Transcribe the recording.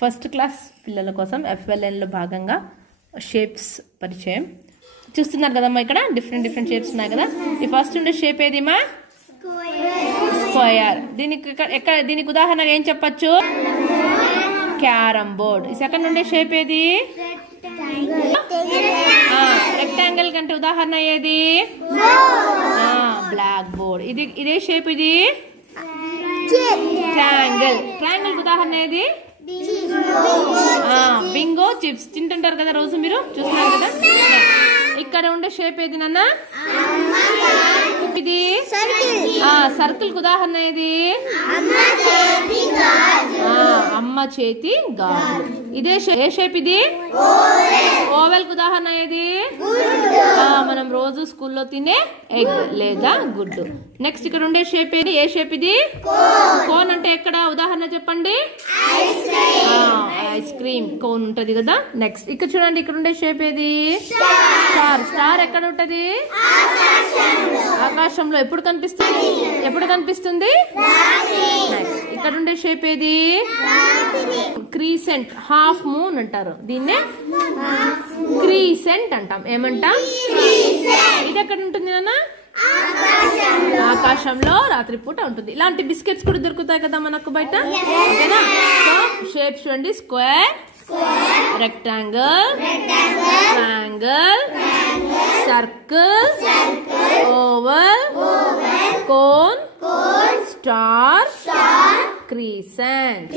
First class పిల్లల కోసం FLNలో భాగంగా షేప్స్ పరిచయం చూస్తున్నారు కదమ్మా. ఇక్కడ డిఫరెంట్ షేప్స్ ఉన్నాయి కదా. ఈ ఫస్ట్ ఉండే షేప్ ఏదిమా? స్క్వేర్. దీనికి ఉదాహరణగా ఏం చెప్పచ్చు? Carrom board. ఈ సెకండ్ ఉండే షేప్ ఏది? రెక్టాంగిల్ కంటే ఉదాహరణ ఏది? Black board. ఇదే షేప్. ఇది ట్రయాంగిల్. ట్రయాంగిల్ ఉదాహరణ ఏది? బింగో చిప్స్ తింటుంటారు కదా రోజు, మీరు చూస్తున్నారు కదా. ఇక్కడ ఉండే షేప్ ఏది నాన్న? ఇది సర్కిల్ ఉదాహరణ ఏది? అమ్మ చేతి గాజు. ఇదే ఏ షేప్? ఇది ఓవెల్ ఉదాహరణ ఏది? మనం రోజు స్కూల్లో తినే ఎగ్ లేదా గుడ్డు. నెక్స్ట్ ఇక్కడ ఉండే షేప్ ఏది? ఏ షేప్? ఇది కోన్. అంటే ఎక్కడ ఉదాహరణ చెప్పండి? ఐస్ క్రీమ్ కోన్ ఉంటది కదా. నెక్స్ట్ ఇక్కడ చూడండి, ఇక్కడ ఉండే షేప్ ఏది? స్టార్. స్టార్ ఎక్కడ ఉంటది? ఆకాశంలో. ఎప్పుడు కనిపిస్తుంది? ఇక్కడ ఉండే షేప్ ఏది? క్రీసెంట్. హాఫ్ మూన్ అంటారు దీన్నే, క్రీసెంట్ అంటాం. ఏమంటాం? ఇది ఎక్కడ ఉంటుంది నాన్న? ఆకాశంలో రాత్రిపూట ఉంటుంది. ఇలాంటి బిస్కెట్స్ కూడా దొరుకుతాయి కదా మనకు బయట. ఓకేనా? సో షేప్స్ చూడండి: square, rectangle, triangle, circle, oval, cone, star, Crescent.